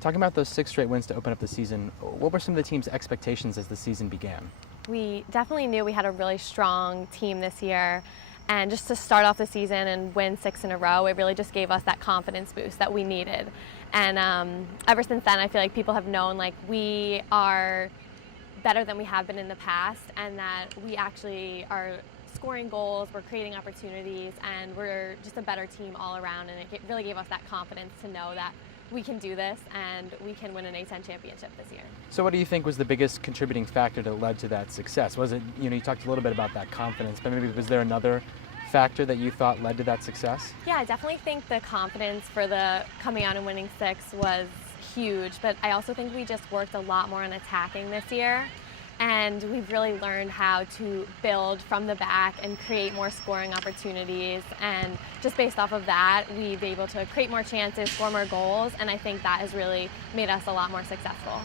Talking about those 6 straight wins to open up the season, what were some of the team's expectations as the season began? We definitely knew we had a really strong team this year, and just to start off the season and win 6 in a row, it really just gave us that confidence boost that we needed. And ever since then, I feel like people have known like we are better than we have been in the past, and that we actually are scoring goals, we're creating opportunities, and we're just a better team all around. And it really gave us that confidence to know that we can do this and we can win an A10 championship this year. So what do you think was the biggest contributing factor that led to that success? Was it, you talked a little bit about that confidence, but maybe was there another factor that you thought led to that success? Yeah, I definitely think the confidence for the coming out and winning 6 was huge, but I also think we just worked a lot more on attacking this year. And we've really learned how to build from the back and create more scoring opportunities. And just based off of that, we've been able to create more chances, score more goals, and I think that has really made us a lot more successful.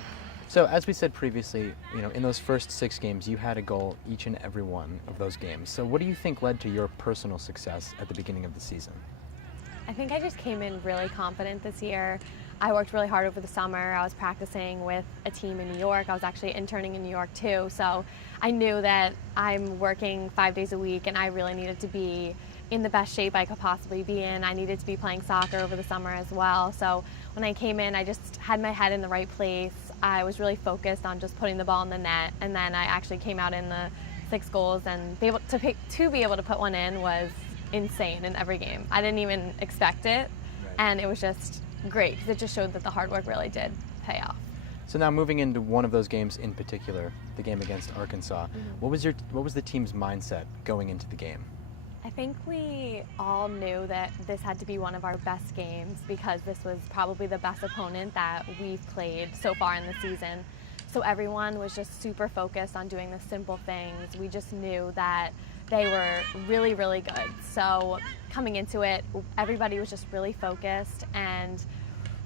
So as we said previously, in those first 6 games, you had a goal each and every one of those games. So what do you think led to your personal success at the beginning of the season? I think I just came in really confident this year. I worked really hard over the summer. I was practicing with a team in New York. I was actually interning in New York too. So I knew that I'm working 5 days a week and I really needed to be in the best shape I could possibly be in. I needed to be playing soccer over the summer as well. So when I came in, I just had my head in the right place. I was really focused on just putting the ball in the net. And then I actually came out in the 6 goals, and be able to put one in was insane in every game. I didn't even expect it. Right. And it was just great because it just showed that the hard work really did pay off. So now moving into one of those games in particular, the game against Arkansas, what was the team's mindset going into the game? I think we all knew that this had to be one of our best games because this was probably the best opponent that we've played so far in the season. So everyone was just super focused on doing the simple things. We just knew that they were really, really good. So coming into it, everybody was just really focused, and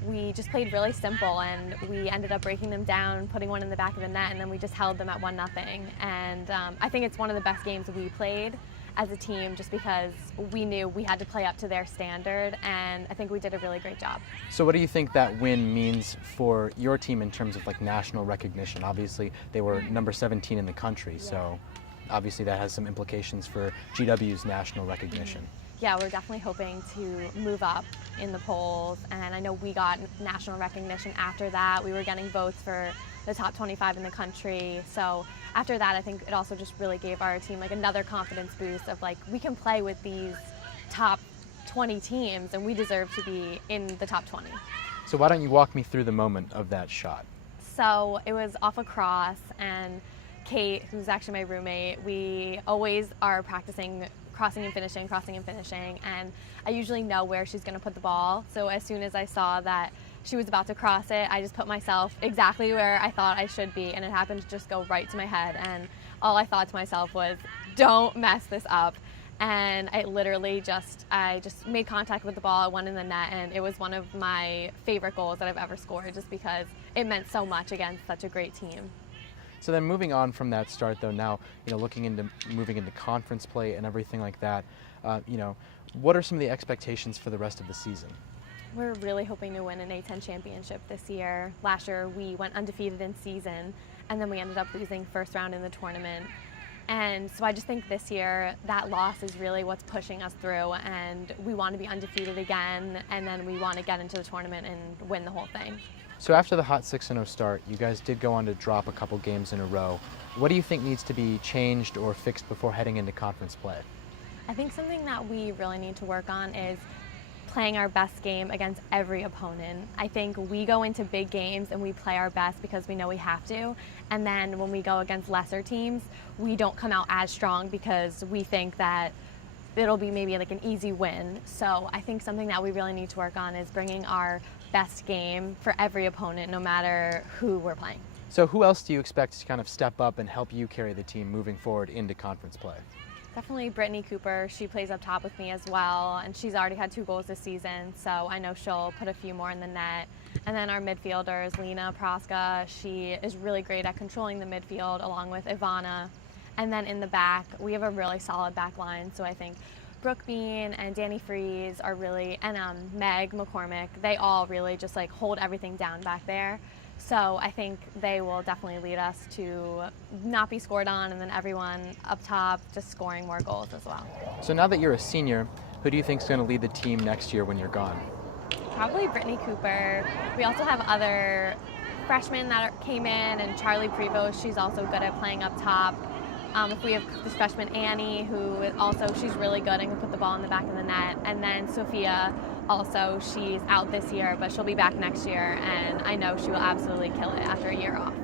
we just played really simple, and we ended up breaking them down, putting one in the back of the net, and then we just held them at 1-0. And I think it's one of the best games we played as a team just because we knew we had to play up to their standard, and I think we did a really great job. So what do you think that win means for your team in terms of like national recognition? Obviously they were number 17 in the country, so obviously that has some implications for GW's national recognition. Yeah, we're definitely hoping to move up in the polls, and I know we got national recognition after that. We were getting votes for the top 25 in the country. So after that, I think it also just really gave our team like another confidence boost of like, we can play with these top 20 teams and we deserve to be in the top 20. So why don't you walk me through the moment of that shot? So it was off a cross, and Kate, who's actually my roommate, we always are practicing crossing and finishing, and I usually know where she's going to put the ball. So as soon as I saw that she was about to cross it, I just put myself exactly where I thought I should be, and it happened to just go right to my head, and all I thought to myself was, don't mess this up. And I just made contact with the ball, it went in the net, and it was one of my favorite goals that I've ever scored just because it meant so much against such a great team. So then moving on from that start though, now, looking into moving into conference play and everything like that, what are some of the expectations for the rest of the season? We're really hoping to win an A10 championship this year. Last year we went undefeated in season, and then we ended up losing first round in the tournament. And so I just think this year that loss is really what's pushing us through, and we want to be undefeated again, and then we want to get into the tournament and win the whole thing. So after the hot 6-0 start, you guys did go on to drop a couple games in a row. What do you think needs to be changed or fixed before heading into conference play? I think something that we really need to work on is playing our best game against every opponent. I think we go into big games and we play our best because we know we have to, and then when we go against lesser teams, we don't come out as strong because we think that it'll be maybe like an easy win. So I think something that we really need to work on is bringing our best game for every opponent, no matter who we're playing. So who else do you expect to kind of step up and help you carry the team moving forward into conference play? Definitely Brittany Cooper. She plays up top with me as well, and she's already had 2 goals this season, so I know she'll put a few more in the net. And then our midfielders, Lena Praska, she is really great at controlling the midfield along with Ivana. And then in the back, we have a really solid back line, so I think Brooke Bean and Danny Freeze are really, and Meg McCormick, they all really just like hold everything down back there. So I think they will definitely lead us to not be scored on, and then everyone up top just scoring more goals as well. So now that you're a senior, who do you think is going to lead the team next year when you're gone? Probably Brittany Cooper. We also have other freshmen that came in, and Charlie Prevost, she's also good at playing up top. If we have this freshman Annie, who also, she's really good and can put the ball in the back of the net. And then Sophia, also, she's out this year, but she'll be back next year, and I know she will absolutely kill it after a year off.